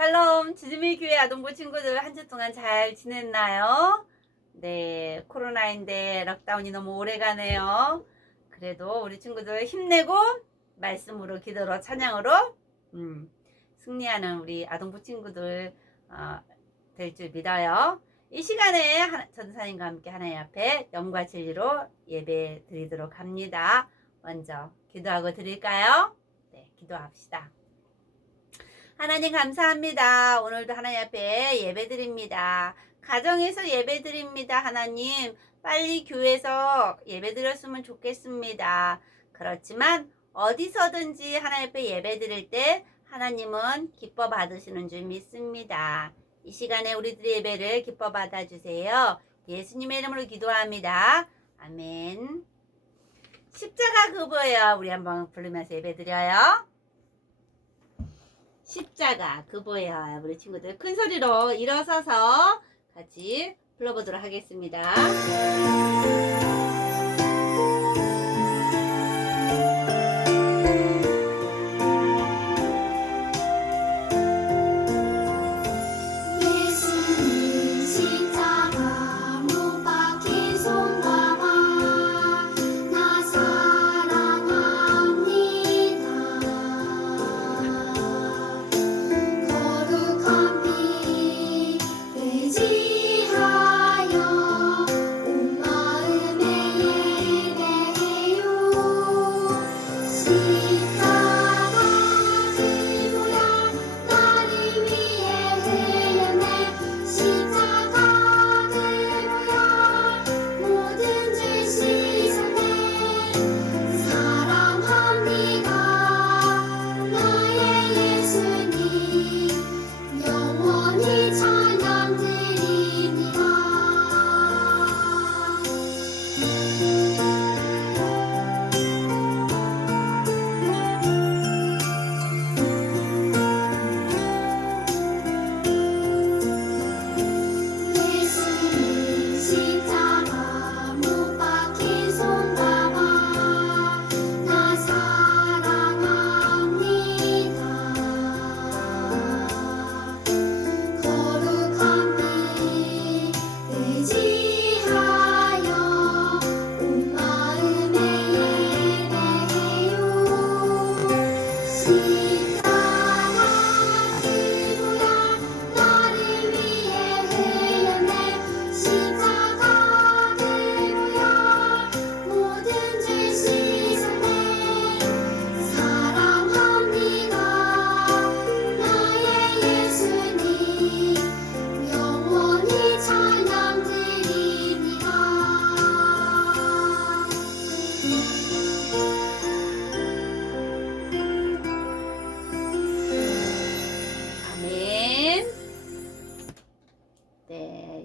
샬롬, 지즈미 교회 아동부 친구들 한 주 동안 잘 지냈나요? 네, 코로나인데 럭다운이 너무 오래 가네요. 그래도 우리 친구들 힘내고 말씀으로, 기도로, 찬양으로 승리하는 우리 아동부 친구들 될 줄 믿어요. 이 시간에 전사님과 함께 하나님 앞에 영과 진리로 예배 드리도록 합니다. 먼저 기도하고 드릴까요? 네, 기도합시다. 하나님 감사합니다. 오늘도 하나님 앞에 예배드립니다. 가정에서 예배드립니다. 하나님 빨리 교회에서 예배드렸으면 좋겠습니다. 그렇지만 어디서든지 하나님 앞에 예배드릴 때 하나님은 기뻐 받으시는 줄 믿습니다. 이 시간에 우리들의 예배를 기뻐 받아주세요. 예수님의 이름으로 기도합니다. 아멘. 십자가 그보예요. 우리 한번 부르면서 예배드려요. 십자가 그보야. 우리 친구들 큰 소리로 일어서서 같이 불러보도록 하겠습니다.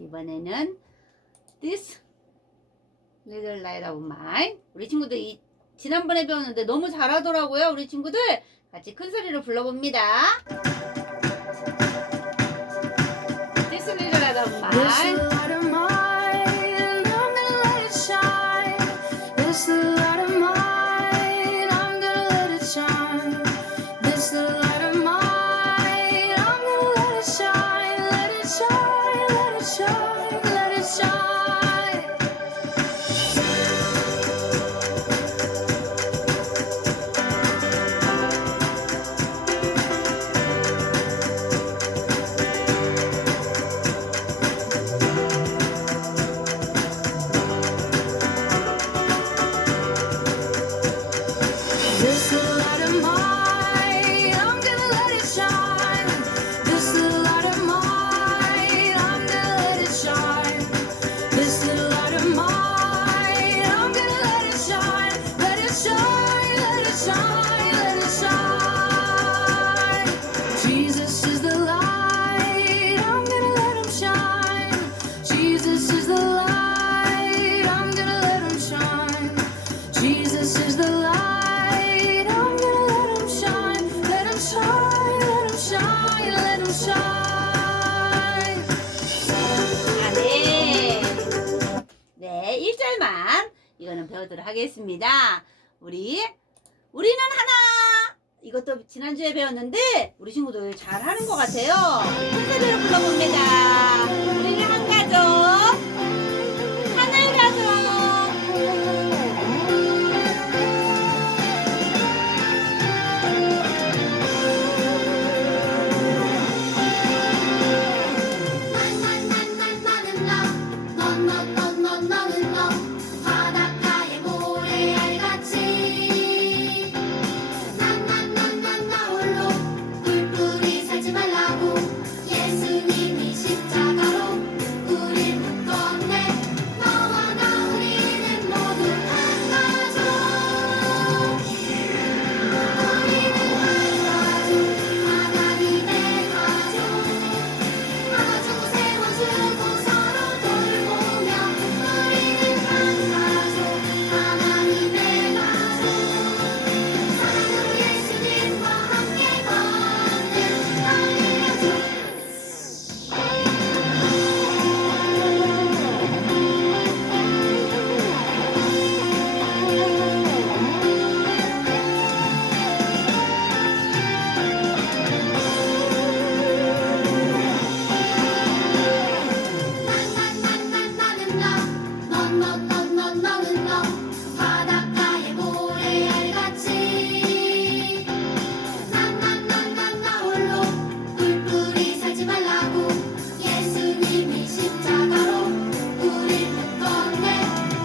이번에는 This Little Light of Mine. 우리 친구들 지난번에 배웠는데 너무 잘하더라고요. 우리 친구들 같이 큰 소리로 불러봅니다. This Little Light of Mine. 이거는 배우도록 하겠습니다. 우리는 하나, 이것도 지난주에 배웠는데 우리 친구들 잘하는 것 같아요. 순서대로 불러봅니다. 우리는 한 가족, 하늘 가족. 너는 너 바닷가의 모래알같이 나 홀로 뿔뿔이 살지 말라고 예수님이 십자가로 우릴 묶었네. 너와 나 우리는 모두 한 가족. 우리는 한 가족, 하나님의 가족. 안아주고 세워주고 서로 돌보며 우리는 한 가족, 하나님의 가족. 사랑으로 예수님과 함께 걷는 하늘 가족. 너는 너 바닷가의 모래알같이 나 홀로 뿔뿔이 살지 말라고 예수님이 십자가로 우릴 묶었네.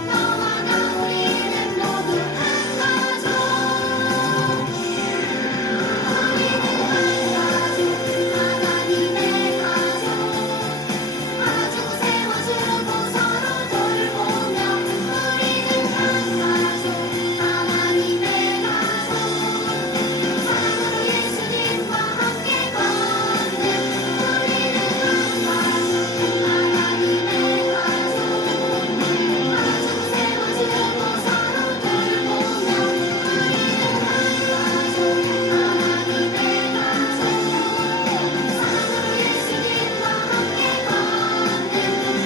너와 나 우리는 모두 한 가족. 우리는 한 가족, 하나님의 가족. 안아주고 세워주고 서로 돌보며 우리는 한 가족, 하나님의 가족. 사랑으로 예수님과 함께 걷는 우리는 한 가족, 하나님의 가족. 안아주고 세워주고 서로 돌보며 우리는 한 가족, 하나님의 가족. 사랑으로 예수님과 함께 걷는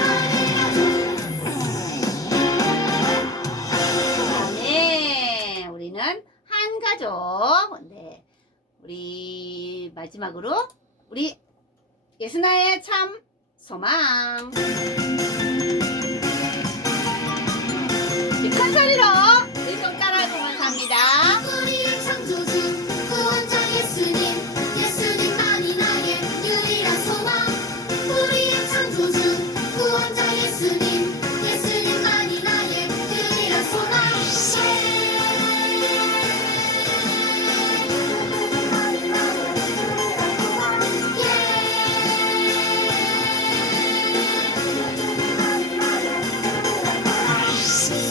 하늘 가족. 네, 우리는 한 가족. 네, 우리 마지막으로 우리 예수나의 참 소망. 큰 소리로 우리 좀 따라하고 갑니다. 우리의 창조주 구원자 예수님, 예수님만이 나의 유일한 소망. 우리의 창조주 구원자 예수님, 예수님만이 나의 유일한 소망.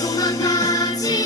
소망 가진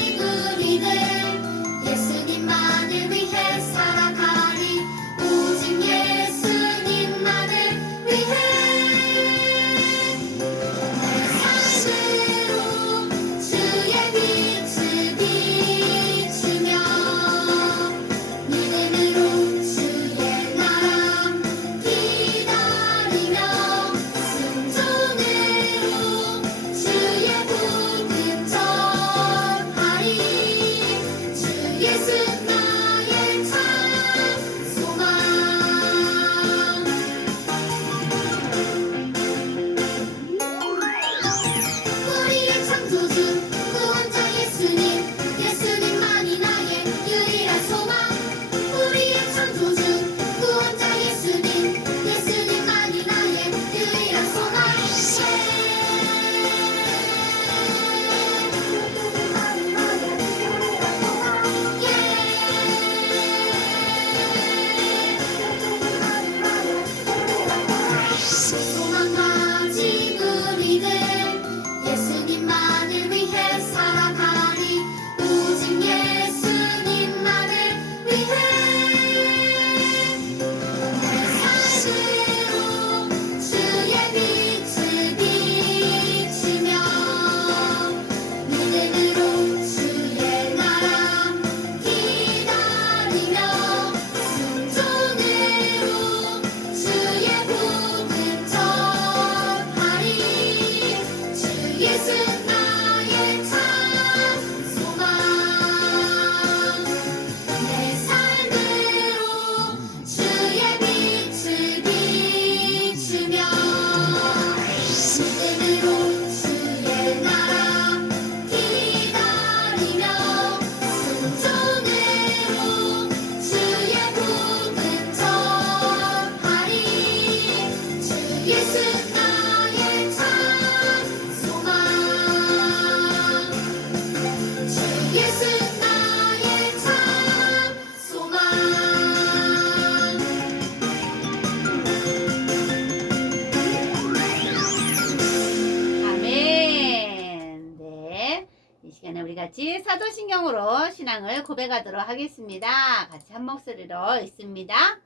같이 사도신경으로 신앙을 고백하도록 하겠습니다. 같이 한 목소리로 읽습니다.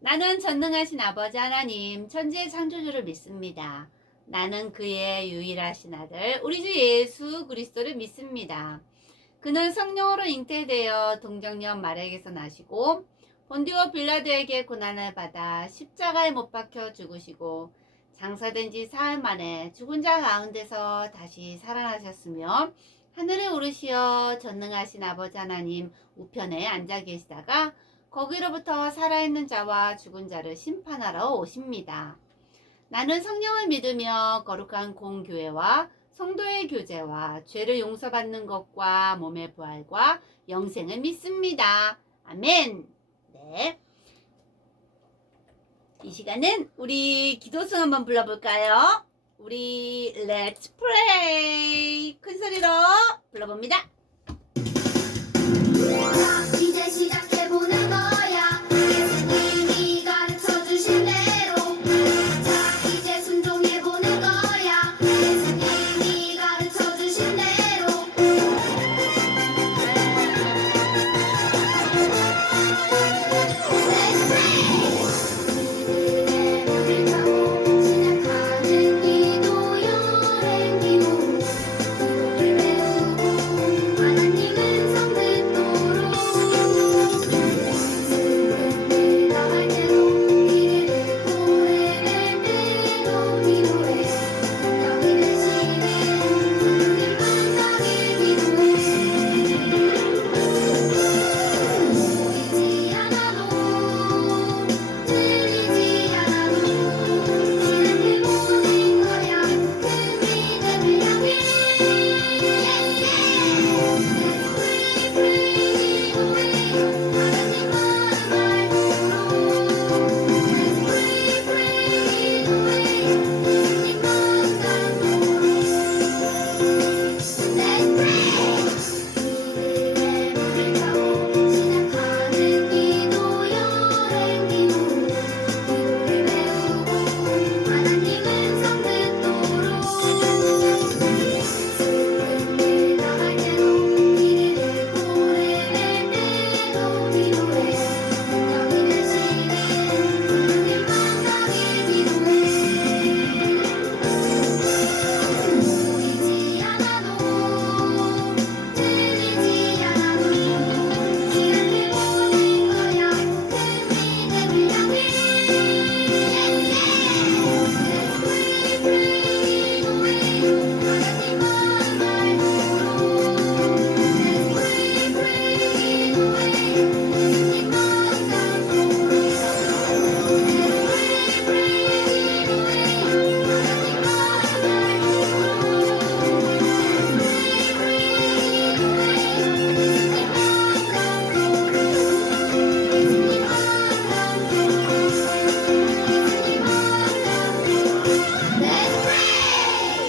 나는 전능하신 아버지 하나님 천지의 창조주를 믿습니다. 나는 그의 유일하신 아들 우리 주 예수 그리스도를 믿습니다. 그는 성령으로 잉태되어 동정녀 마리아에게서 나시고 본디오 빌라도에게 고난을 받아 십자가에 못 박혀 죽으시고 장사된 지 사흘 만에 죽은 자 가운데서 다시 살아나셨으며 하늘에 오르시어 전능하신 아버지 하나님 우편에 앉아 계시다가 거기로부터 살아있는 자와 죽은 자를 심판하러 오십니다. 나는 성령을 믿으며 거룩한 공교회와 성도의 교제와 죄를 용서받는 것과 몸의 부활과 영생을 믿습니다. 아멘. 네. 이 시간은 우리 기도승 한번 불러볼까요? 우리 Let's pray 큰 소리로 불러봅니다. 자, 이제 시작해보는 거야. 예수님이 가르쳐주신 대로. 자, 이제 순종해보는 거야. 예수님이 가르쳐주신 대로. Let's pray. 그들의 물을 타고 시작하는 기도 여행 기도. 기도를 배우고 하나님은 성 듣도록. 슬픈 일 당할 때도 이르는 고래를 때도 기도해. 떡이 되시는 주님만 가길 기도해. 보이지 않아도 들리지 않아도 이렇게 보는 거야. 그 믿음을 향해. Let's pray, pray, 기도해. 하나님 마음 알도록. Let's pray, 기도해. 예수님만 닮도록. Let's pray. 이들의 물을 타고 시작하는 기도 여행 기도. 기도를 배우고 하나님은 성 듣도록. 슬픈 일 당할 때도 이르는 고래를 때도 기도해. 떡이 되시는 주님만 가길 기도해. 보이지 않아도 들리지 않아도 이렇게 보는 거야. 그 믿음을 향해. Let's pray, pray, 기도해. 하나님 마음 알도록. Let's pray, pray, 기도해. 예수님만 닮도록. Let's pray, pray, 기도해.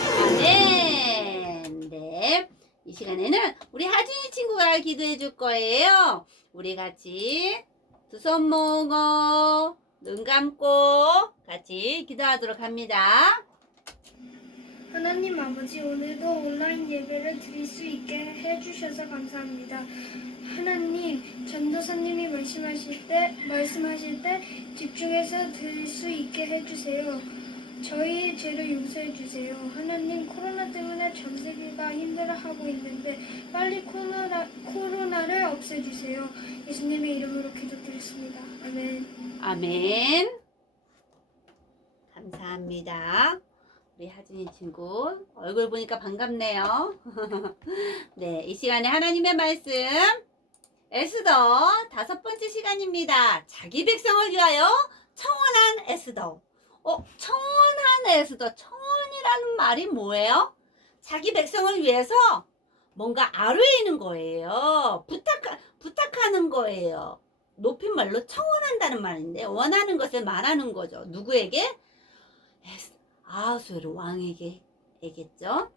하나님 아멘. 네. 이 시간에는 우리 하진이 친구가 기도해 줄 거예요. 우리 같이 두 손 모으고 눈 감고 같이 기도하도록 합니다. 하나님 아버지, 오늘도 온라인 예배를 드릴 수 있게 해주셔서 감사합니다. 하나님, 전도사님이 말씀하실 때 집중해서 들을 수 있게 해주세요. 저희의 죄를 용서해 주세요. 하나님, 코로나 때문에 전 세계가 힘들어하고 있는데 빨리 코로나를 없애주세요. 예수님의 이름으로 기도드렸습니다. 아멘. 아멘. 감사합니다. 우리 하진이 친구 얼굴 보니까 반갑네요. 네, 이 시간에 하나님의 말씀 에스더 5번째 시간입니다. 자기 백성을 위하여 청원한 에스더. 청원한 에스더. 청원이라는 말이 뭐예요? 자기 백성을 위해서 뭔가 아뢰이는 거예요. 부탁하는 거예요. 높임말로 청원한다는 말인데 원하는 것을 말하는 거죠. 누구에게? 아하수에로 왕에게겠죠.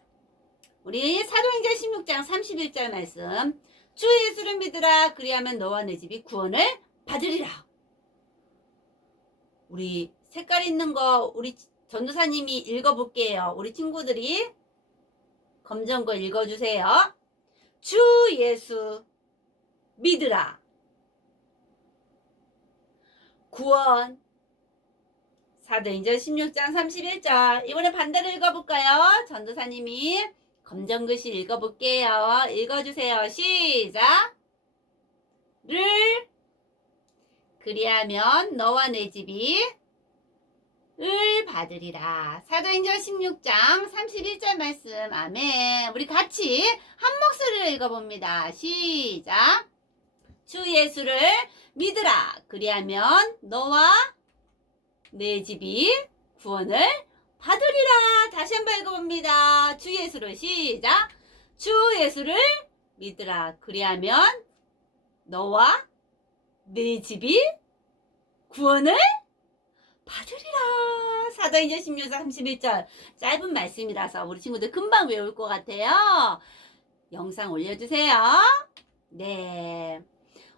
우리 사도행전 16장 31절 말씀. 주 예수를 믿으라. 그리하면 너와 내 집이 구원을 받으리라. 우리 색깔 있는 거 우리 전도사님이 읽어볼게요. 우리 친구들이 검정거 읽어주세요. 주 예수 믿으라. 구원. 사도행전 16장 31절. 이번에 반대로 읽어볼까요? 전도사님이 검정글씨 읽어볼게요. 읽어주세요. 시작. 를 그리하면 너와 내 집이 을 받으리라. 사도행전 16장 31절 말씀. 아멘. 우리 같이 한 목소리로 읽어봅니다. 시작. 주 예수를 믿으라. 그리하면 너와 내 집이 구원을 받으리라. 다시 한번 읽어봅니다. 주 예수를. 시작. 주 예수를 믿으라. 그리하면 너와 내 집이 구원을 받으리라. 사도행전 16장 31절. 짧은 말씀이라서 우리 친구들 금방 외울 것 같아요. 영상 올려주세요. 네.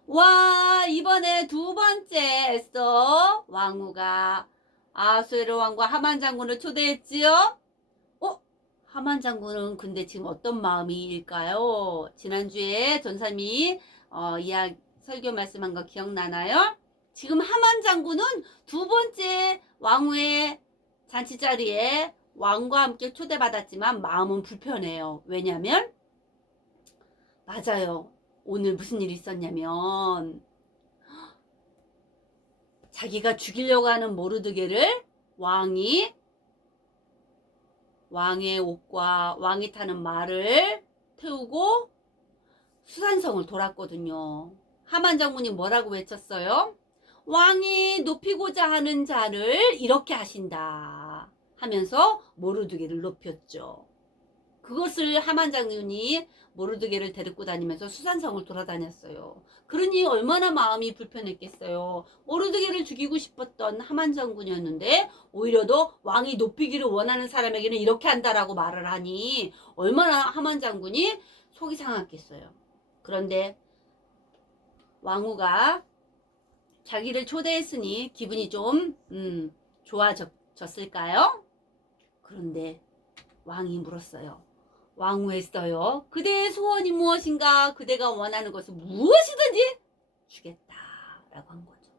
와, 이번에 두 번째 에스더 왕후가 아수에로 왕과 하만 장군을 초대했지요. 하만 장군은 근데 지금 어떤 마음일까요? 지난주에 전사님이 설교 말씀한 거 기억나나요? 지금 하만 장군은 두 번째 왕후의 잔치 자리에 왕과 함께 초대받았지만 마음은 불편해요. 왜냐면 맞아요. 오늘 무슨 일이 있었냐면 자기가 죽이려고 하는 모르드게를 왕의 옷과 왕이 타는 말을 태우고 수산성을 돌았거든요. 하만 장군이 뭐라고 외쳤어요? 왕이 높이고자 하는 자를 이렇게 하신다 하면서 모르드게를 높였죠. 그것을 하만 장군이 모르드게를 데리고 다니면서 수산성을 돌아다녔어요. 그러니 얼마나 마음이 불편했겠어요. 모르드게를 죽이고 싶었던 하만 장군이었는데 오히려 더 왕이 높이기를 원하는 사람에게는 이렇게 한다라고 말을 하니 얼마나 하만 장군이 속이 상했겠어요. 그런데 왕후가 자기를 초대했으니 기분이 좀 좋아졌을까요? 그런데 왕이 물었어요. 왕후 에스더요. 그대의 소원이 무엇인가? 그대가 원하는 것은 무엇이든지 주겠다라고 한 거죠.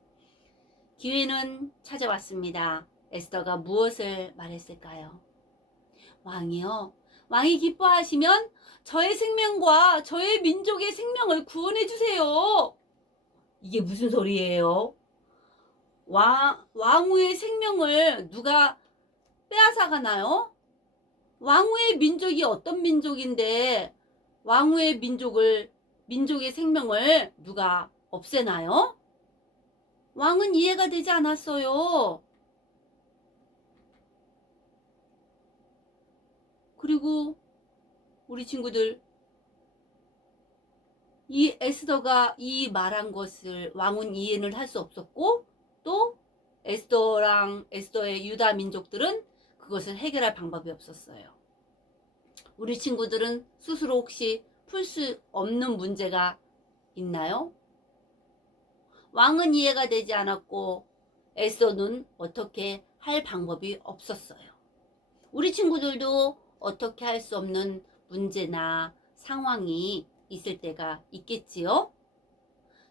기회는 찾아왔습니다. 에스더가 무엇을 말했을까요? 왕이요. 왕이 기뻐하시면 저의 생명과 저의 민족의 생명을 구원해 주세요. 이게 무슨 소리예요? 왕후의 생명을 누가 빼앗아가나요? 왕후의 민족이 어떤 민족인데 왕후의 민족의 생명을 누가 없애나요? 왕은 이해가 되지 않았어요. 그리고 우리 친구들 이 에스더가 이 말한 것을 왕은 이해를 할 수 없었고 또 에스더의 유다 민족들은 그것을 해결할 방법이 없었어요. 우리 친구들은 스스로 혹시 풀 수 없는 문제가 있나요? 왕은 이해가 되지 않았고 에스더는 어떻게 할 방법이 없었어요. 우리 친구들도 어떻게 할 수 없는 문제나 상황이 있을 때가 있겠지요?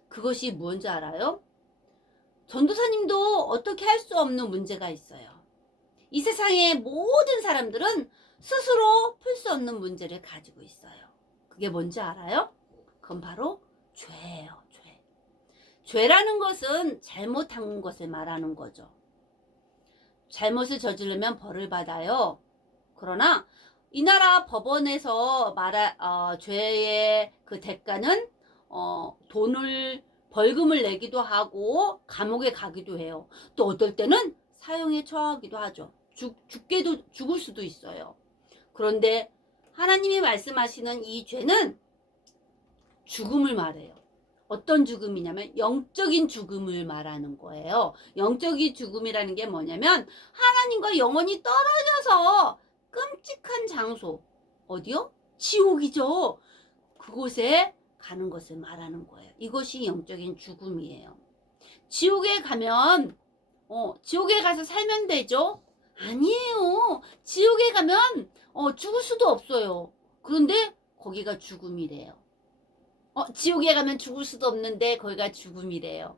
그것이 뭔지 알아요? 전도사님도 어떻게 할 수 없는 문제가 있어요. 이 세상의 모든 사람들은 스스로 풀 수 없는 문제를 가지고 있어요. 그게 뭔지 알아요? 그건 바로 죄예요. 죄. 죄라는 것은 잘못한 것을 말하는 거죠. 잘못을 저지르면 벌을 받아요. 그러나 이 나라 법원에서 죄의 그 대가는 벌금을 내기도 하고 감옥에 가기도 해요. 또 어떨 때는 사형에 처하기도 하죠. 죽을 수도 있어요. 그런데 하나님이 말씀하시는 이 죄는 죽음을 말해요. 어떤 죽음이냐면 영적인 죽음을 말하는 거예요. 영적인 죽음이라는 게 뭐냐면 하나님과 영원히 떨어져서 끔찍한 장소, 어디요? 지옥이죠. 그곳에 가는 것을 말하는 거예요. 이것이 영적인 죽음이에요. 지옥에 가면 지옥에 가서 살면 되죠? 아니에요. 지옥에 가면 죽을 수도 없어요. 그런데 거기가 죽음이래요. 지옥에 가면 죽을 수도 없는데 거기가 죽음이래요.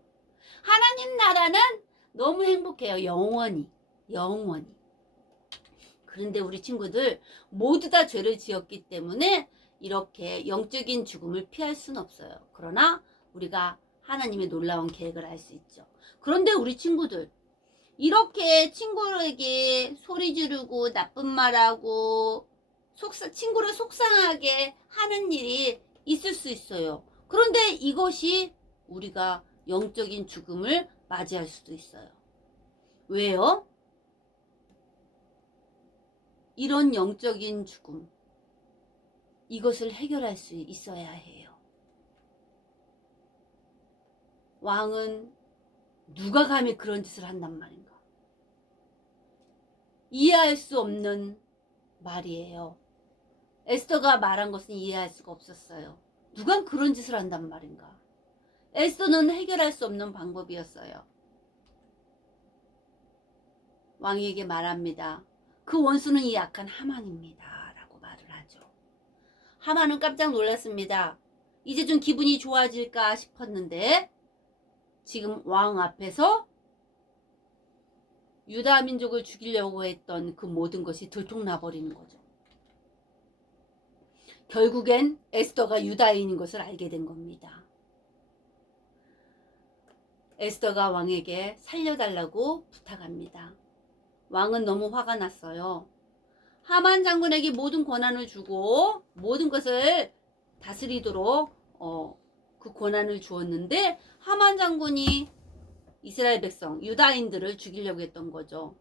하나님 나라는 너무 행복해요. 영원히. 영원히. 그런데 우리 친구들 모두 다 죄를 지었기 때문에 이렇게 영적인 죽음을 피할 수는 없어요. 그러나 우리가 하나님의 놀라운 계획을 알 수 있죠. 그런데 우리 친구들 이렇게 친구에게 소리 지르고 나쁜 말하고 친구를 속상하게 하는 일이 있을 수 있어요. 그런데 이것이 우리가 영적인 죽음을 맞이할 수도 있어요. 왜요? 이런 영적인 죽음, 이것을 해결할 수 있어야 해요. 왕은 누가 감히 그런 짓을 한단 말인가? 이해할 수 없는 말이에요. 에스더가 말한 것은 이해할 수가 없었어요. 누가 그런 짓을 한단 말인가? 에스더는 해결할 수 없는 방법이었어요. 왕에게 말합니다. 그 원수는 이 약한 하만입니다. 라고 말을 하죠. 하만은 깜짝 놀랐습니다. 이제 좀 기분이 좋아질까 싶었는데 지금 왕 앞에서 유다 민족을 죽이려고 했던 그 모든 것이 들통나버리는 거죠. 결국엔 에스더가 유다인인 것을 알게 된 겁니다. 에스더가 왕에게 살려달라고 부탁합니다. 왕은 너무 화가 났어요. 하만 장군에게 모든 권한을 주고 모든 것을 다스리도록 그 권한을 주었는데 하만 장군이 이스라엘 백성, 유다인들을 죽이려고 했던 거죠.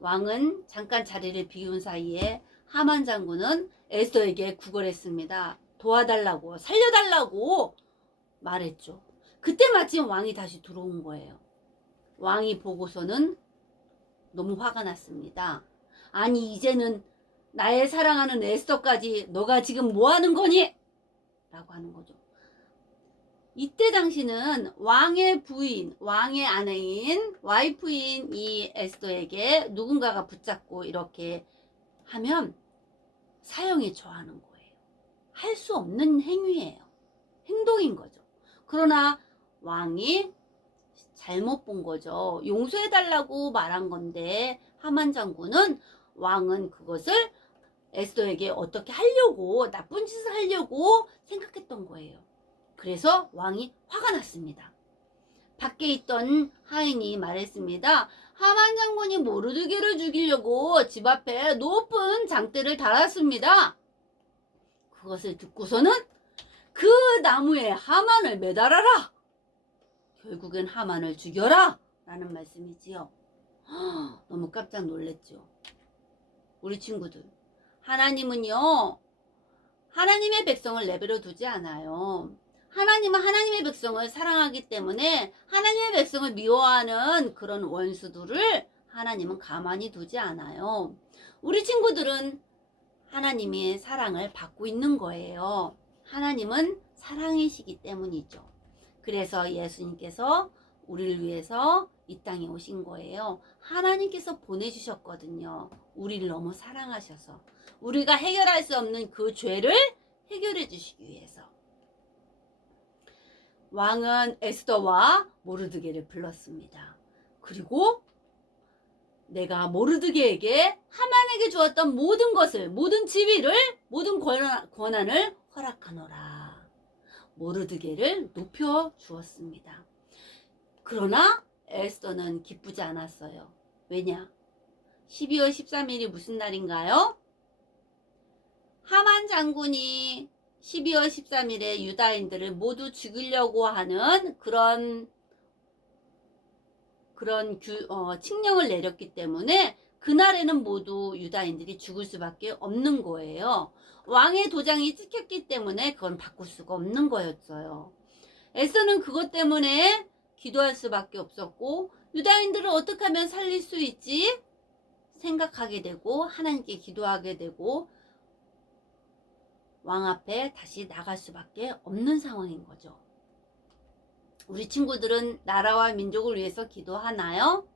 왕은 잠깐 자리를 비운 사이에 하만 장군은 에스더에게 구걸했습니다. 도와달라고, 살려달라고 말했죠. 그때 마침 왕이 다시 들어온 거예요. 왕이 보고서는 너무 화가 났습니다. 아니 이제는 나의 사랑하는 에스더까지 너가 지금 뭐 하는 거니? 라고 하는 거죠. 이때 당시는 왕의 부인, 왕의 아내인 와이프인 이 에스더에게 누군가가 붙잡고 이렇게 하면 사형에 처하는 거예요. 할 수 없는 행위예요. 행동인 거죠. 그러나 왕이 잘못 본 거죠. 용서해달라고 말한 건데 하만 장군은 왕은 그것을 에스더에게 어떻게 하려고 나쁜 짓을 하려고 생각했던 거예요. 그래서 왕이 화가 났습니다. 밖에 있던 하인이 말했습니다. 하만 장군이 모르드게를 죽이려고 집 앞에 높은 장대를 달았습니다. 그것을 듣고서는 그 나무에 하만을 매달아라. 결국엔 하만을 죽여라. 라는 말씀이지요. 너무 깜짝 놀랐죠. 우리 친구들. 하나님은요. 하나님의 백성을 내버려 두지 않아요. 하나님은 하나님의 백성을 사랑하기 때문에 하나님의 백성을 미워하는 그런 원수들을 하나님은 가만히 두지 않아요. 우리 친구들은 하나님의 사랑을 받고 있는 거예요. 하나님은 사랑이시기 때문이죠. 그래서 예수님께서 우리를 위해서 이 땅에 오신 거예요. 하나님께서 보내주셨거든요. 우리를 너무 사랑하셔서 우리가 해결할 수 없는 그 죄를 해결해 주시기 위해서. 왕은 에스더와 모르드게를 불렀습니다. 그리고 내가 모르드게에게 하만에게 주었던 모든 것을, 모든 지위를, 모든 권한을 허락하노라. 모르드게를 높여 주었습니다. 그러나 에스더는 기쁘지 않았어요. 왜냐? 12월 13일이 무슨 날인가요? 하만 장군이 12월 13일에 유다인들을 모두 죽이려고 하는 그런 칙령을 내렸기 때문에 그날에는 모두 유다인들이 죽을 수밖에 없는 거예요. 왕의 도장이 찍혔기 때문에 그건 바꿀 수가 없는 거였어요. 에스더는 그것 때문에 기도할 수밖에 없었고 유다인들을 어떻게 하면 살릴 수 있지? 생각하게 되고 하나님께 기도하게 되고 왕 앞에 다시 나갈 수밖에 없는 상황인 거죠. 우리 친구들은 나라와 민족을 위해서 기도하나요?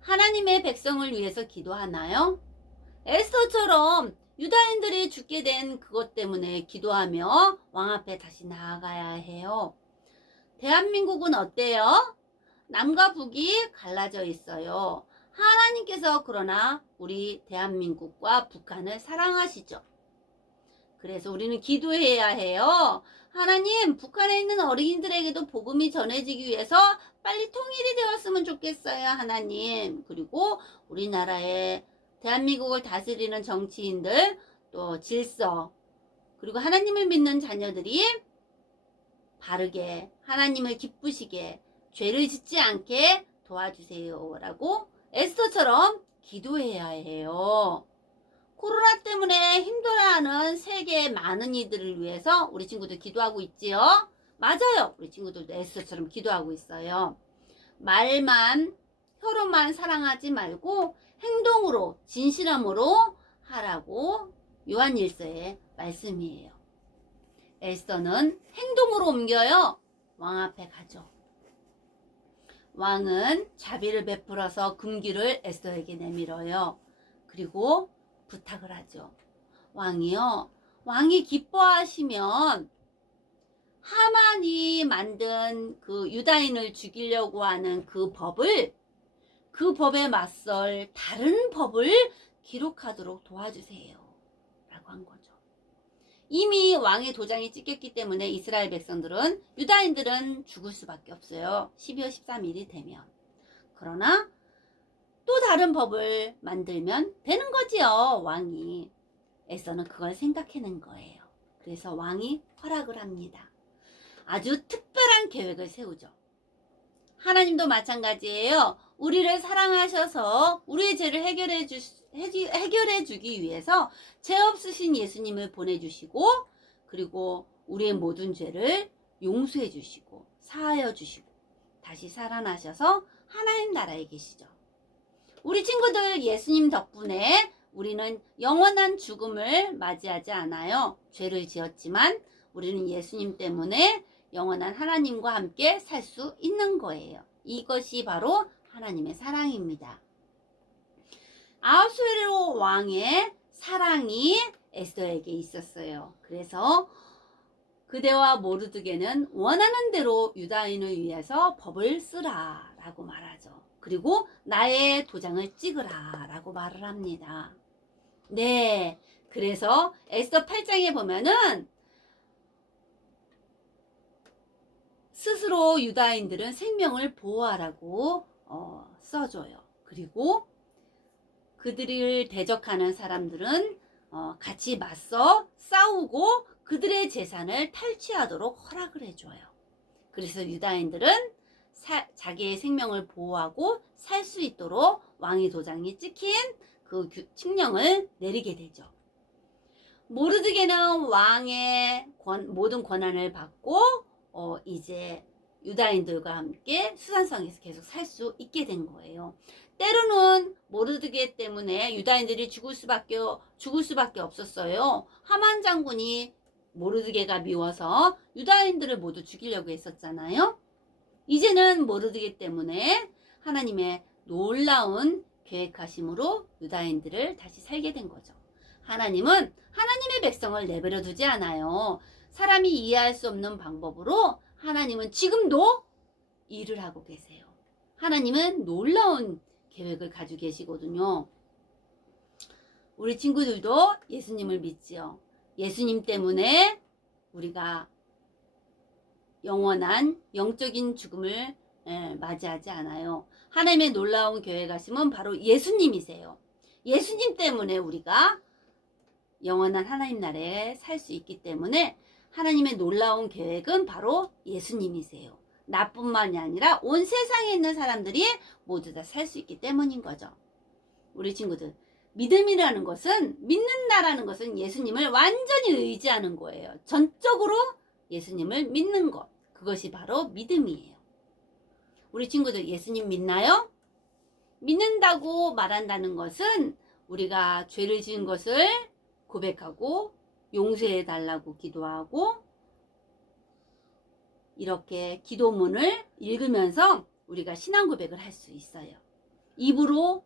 하나님의 백성을 위해서 기도하나요? 에스더처럼 유다인들이 죽게 된 그것 때문에 기도하며 왕 앞에 다시 나아가야 해요. 대한민국은 어때요? 남과 북이 갈라져 있어요. 하나님께서 그러나 우리 대한민국과 북한을 사랑하시죠. 그래서 우리는 기도해야 해요. 하나님, 북한에 있는 어린이들에게도 복음이 전해지기 위해서 빨리 통일이 되었으면 좋겠어요, 하나님. 그리고 우리나라의 대한민국을 다스리는 정치인들, 또 질서, 그리고 하나님을 믿는 자녀들이 바르게 하나님을 기쁘시게 죄를 짓지 않게 도와주세요 라고 에스더처럼 기도해야 해요. 코로나 때문에 힘들어하는 세계의 많은 이들을 위해서 우리 친구들 기도하고 있지요? 맞아요. 우리 친구들도 에스더처럼 기도하고 있어요. 말만, 혀로만 사랑하지 말고 행동으로, 진실함으로 하라고 요한일서의 말씀이에요. 에스더는 행동으로 옮겨요. 왕 앞에 가죠. 왕은 자비를 베풀어서 금기를 에스더에게 내밀어요. 그리고 부탁을 하죠. 왕이 기뻐하시면 하만이 만든 그 유다인을 죽이려고 하는 그 법에 맞설 다른 법을 기록하도록 도와주세요 라고 한 거죠. 이미 왕의 도장이 찍혔기 때문에 이스라엘 백성들은, 유다인들은 죽을 수밖에 없어요. 12월 13일이 되면. 그러나 또 다른 법을 만들면 되는 거지요, 왕이. 에스더는 그걸 생각해낸 거예요. 그래서 왕이 허락을 합니다. 아주 특별한 계획을 세우죠. 하나님도 마찬가지예요. 우리를 사랑하셔서 우리의 죄를 해결해 주기 위해서 죄 없으신 예수님을 보내주시고, 그리고 우리의 모든 죄를 용서해 주시고 사하여 주시고 다시 살아나셔서 하나님 나라에 계시죠. 우리 친구들, 예수님 덕분에 우리는 영원한 죽음을 맞이하지 않아요. 죄를 지었지만 우리는 예수님 때문에 영원한 하나님과 함께 살 수 있는 거예요. 이것이 바로 하나님의 사랑입니다. 아하수에로 왕의 사랑이 에스더에게 있었어요. 그래서 그대와 모르드게는 원하는 대로 유다인을 위해서 법을 쓰라 라고 말하죠. 그리고 나의 도장을 찍으라 라고 말을 합니다. 네, 그래서 에스더 8장에 보면은 스스로 유다인들은 생명을 보호하라고 써줘요. 그리고 그들을 대적하는 사람들은 같이 맞서 싸우고 그들의 재산을 탈취하도록 허락을 해줘요. 그래서 유다인들은 자기의 생명을 보호하고 살 수 있도록 왕의 도장이 찍힌 그 칙령을 내리게 되죠. 모르드게는 왕의 모든 권한을 받고 이제 유다인들과 함께 수산성에서 계속 살 수 있게 된 거예요. 때로는 모르드게 때문에 유다인들이 죽을 수밖에 없었어요. 하만 장군이 모르드게가 미워서 유다인들을 모두 죽이려고 했었잖아요. 이제는 모르드게 때문에 하나님의 놀라운 계획하심으로 유다인들을 다시 살게 된 거죠. 하나님은 하나님의 백성을 내버려 두지 않아요. 사람이 이해할 수 없는 방법으로 하나님은 지금도 일을 하고 계세요. 하나님은 놀라운 계획을 가지고 계시거든요. 우리 친구들도 예수님을 믿지요. 예수님 때문에 우리가 영원한 영적인 죽음을 맞이하지 않아요. 하나님의 놀라운 계획하심은 바로 예수님이세요. 예수님 때문에 우리가 영원한 하나님 나라에 살 수 있기 때문에 하나님의 놀라운 계획은 바로 예수님이세요. 나뿐만이 아니라 온 세상에 있는 사람들이 모두 다 살 수 있기 때문인 거죠. 우리 친구들, 믿음이라는 것은, 믿는다라는 것은 예수님을 완전히 의지하는 거예요. 전적으로 예수님을 믿는 것, 그것이 바로 믿음이에요. 우리 친구들, 예수님 믿나요? 믿는다고 말한다는 것은 우리가 죄를 지은 것을 고백하고 용서해 달라고 기도하고 이렇게 기도문을 읽으면서 우리가 신앙 고백을 할 수 있어요. 입으로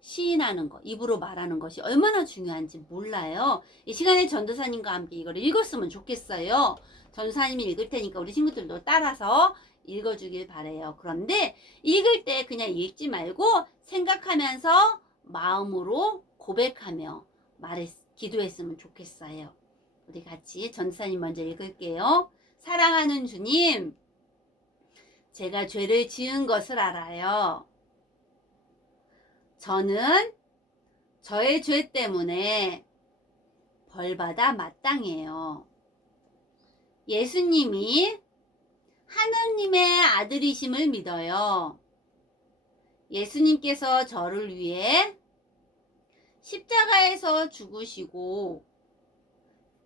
시인하는 거, 입으로 말하는 것이 얼마나 중요한지 몰라요. 이 시간에 전도사님과 함께 이걸 읽었으면 좋겠어요. 전도사님이 읽을 테니까 우리 친구들도 따라서 읽어주길 바래요. 그런데 읽을 때 그냥 읽지 말고 생각하면서 마음으로 고백하며 기도했으면 좋겠어요. 우리 같이 전도사님 먼저 읽을게요. 사랑하는 주님, 제가 죄를 지은 것을 알아요. 저는 저의 죄 때문에 벌받아 마땅해요. 예수님이 하나님의 아들이심을 믿어요. 예수님께서 저를 위해 십자가에서 죽으시고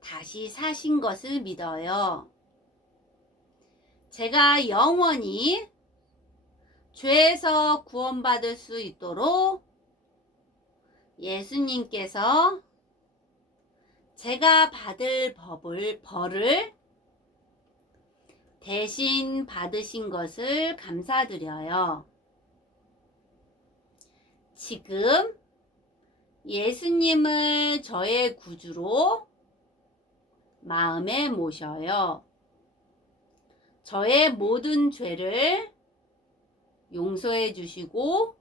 다시 사신 것을 믿어요. 제가 영원히 죄에서 구원받을 수 있도록 예수님께서 제가 받을 벌을 대신 받으신 것을 감사드려요. 지금 예수님을 저의 구주로 마음에 모셔요. 저의 모든 죄를 용서해 주시고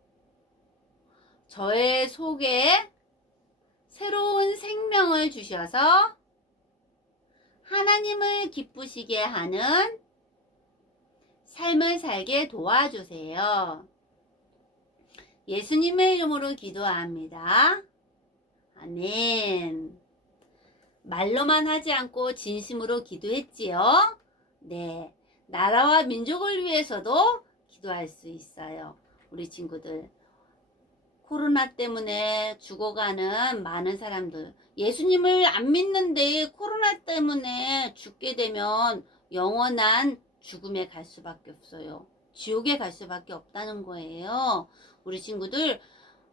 저의 속에 새로운 생명을 주셔서 하나님을 기쁘시게 하는 삶을 살게 도와주세요. 예수님의 이름으로 기도합니다. 아멘. 말로만 하지 않고 진심으로 기도했지요? 네. 나라와 민족을 위해서도 기도할 수 있어요. 우리 친구들. 코로나 때문에 죽어가는 많은 사람들. 예수님을 안 믿는데 코로나 때문에 죽게 되면 영원한 죽음에 갈 수밖에 없어요. 지옥에 갈 수밖에 없다는 거예요. 우리 친구들,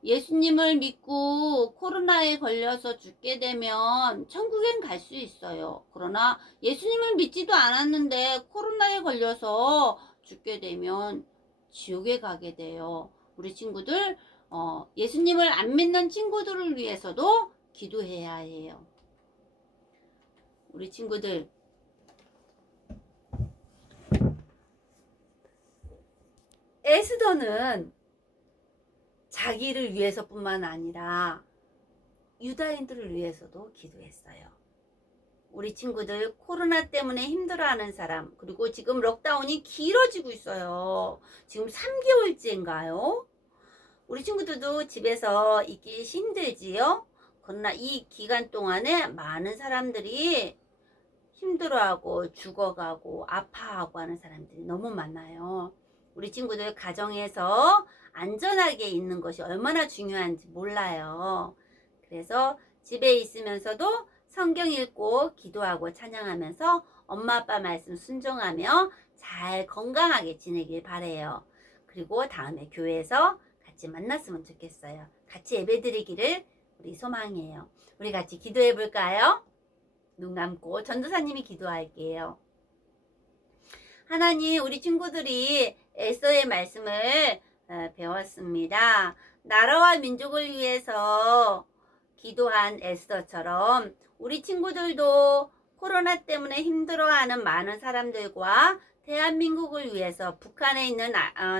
예수님을 믿고 코로나에 걸려서 죽게 되면 천국엔 갈 수 있어요. 그러나 예수님을 믿지도 않았는데 코로나에 걸려서 죽게 되면 지옥에 가게 돼요. 우리 친구들, 예수님을 안 믿는 친구들을 위해서도 기도해야 해요. 우리 친구들, 에스더는 자기를 위해서뿐만 아니라 유다인들을 위해서도 기도했어요. 우리 친구들 코로나 때문에 힘들어하는 사람, 그리고 지금 록다운이 길어지고 있어요. 지금 3개월째인가요? 우리 친구들도 집에서 있기 힘들지요? 그러나 이 기간 동안에 많은 사람들이 힘들어하고 죽어가고 아파하고 하는 사람들이 너무 많아요. 우리 친구들 가정에서 안전하게 있는 것이 얼마나 중요한지 몰라요. 그래서 집에 있으면서도 성경 읽고 기도하고 찬양하면서 엄마 아빠 말씀 순종하며 잘 건강하게 지내길 바래요. 그리고 다음에 교회에서 같이 만났으면 좋겠어요. 같이 예배드리기를 우리 소망해요. 우리 같이 기도해 볼까요? 눈 감고 전도사님이 기도할게요. 하나님, 우리 친구들이 에스더의 말씀을 배웠습니다. 나라와 민족을 위해서 기도한 에스더처럼 우리 친구들도 코로나 때문에 힘들어하는 많은 사람들과 대한민국을 위해서, 북한에 있는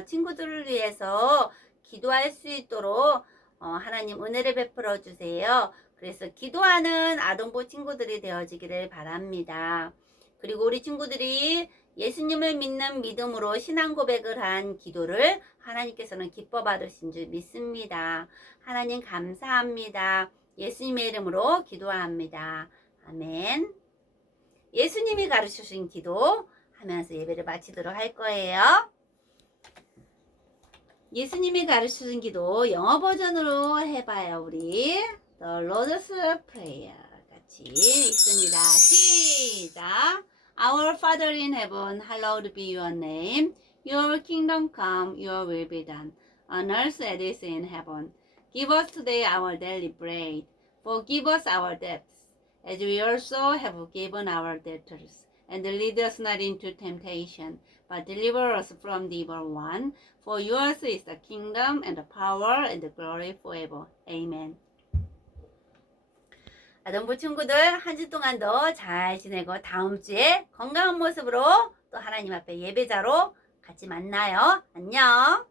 친구들을 위해서 기도할 수 있도록 하나님 은혜를 베풀어 주세요. 그래서 기도하는 아동부 친구들이 되어지기를 바랍니다. 그리고 우리 친구들이 예수님을 믿는 믿음으로 신앙 고백을 한 기도를 하나님께서는 기뻐 받으신 줄 믿습니다. 하나님 감사합니다. 예수님의 이름으로 기도합니다. 아멘. 예수님이 가르쳐주신 기도 하면서 예배를 마치도록 할 거예요. 예수님이 가르쳐준 기도 영어 버전으로 해봐요. 우리 The Lord's Prayer 같이 읽습니다. 시작. Our Father in heaven, hallowed be your name. Your kingdom come, your will be done, on earth as it is in heaven. Give us today our daily bread. Forgive us our debts, as we also have forgiven our debtors. and lead us not into temptation, but deliver us from the evil one. For yours is the kingdom and the power and the glory forever. Amen. 아동부 친구들 한 주 동안도 잘 지내고 다음 주에 건강한 모습으로 또 하나님 앞에 예배자로 같이 만나요. 안녕.